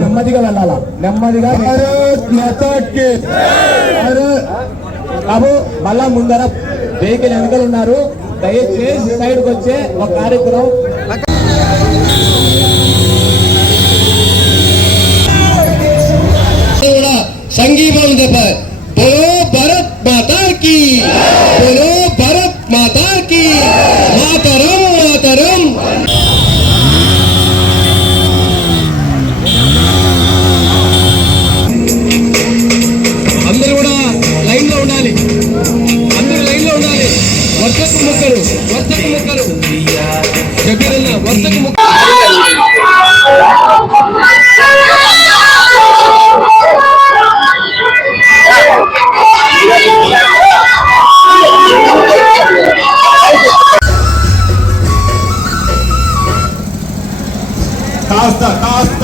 నెమ్మదిగా వెళ్ళాలా, నెమ్మదిగా. బాబు మళ్ళా ముందర వెహికల్ వెనకలు ఉన్నారు, దయచేసి సైడ్కి వచ్చే ఒక కార్యక్రమం. సంగీతం बोलो भारत माता की, बोलो भारत माता की, मातरम मातरम. అందరూ కూడా లైన్ లో ఉండాలి, అందరూ లైన్ లో ఉండాలి. వర్షకు ముక్కరు, వర్షకు ముక్కరు, దగ్గరన్న వర్షకు ముక్కరు. కాస్త కాస్త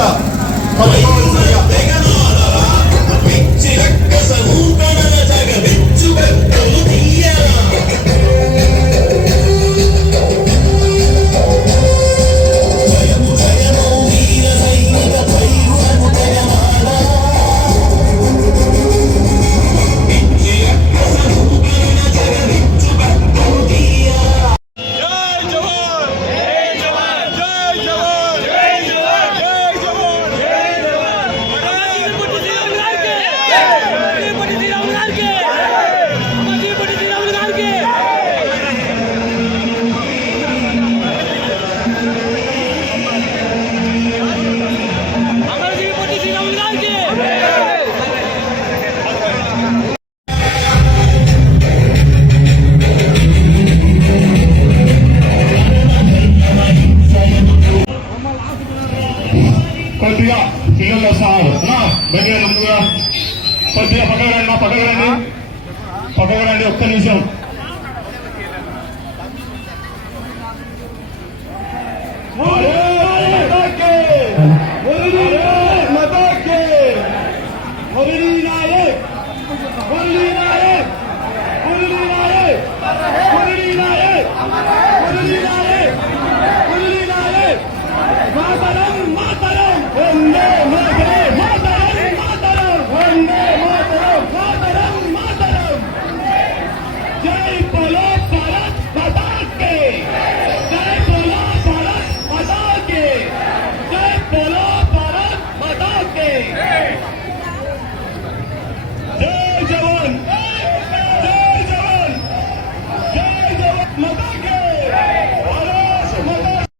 కొద్దిగా పిల్లలు వస్తారు కొద్దిగా ముందుగా కొద్దిగా పక్కకు రండి ఒక్క నిమిషం.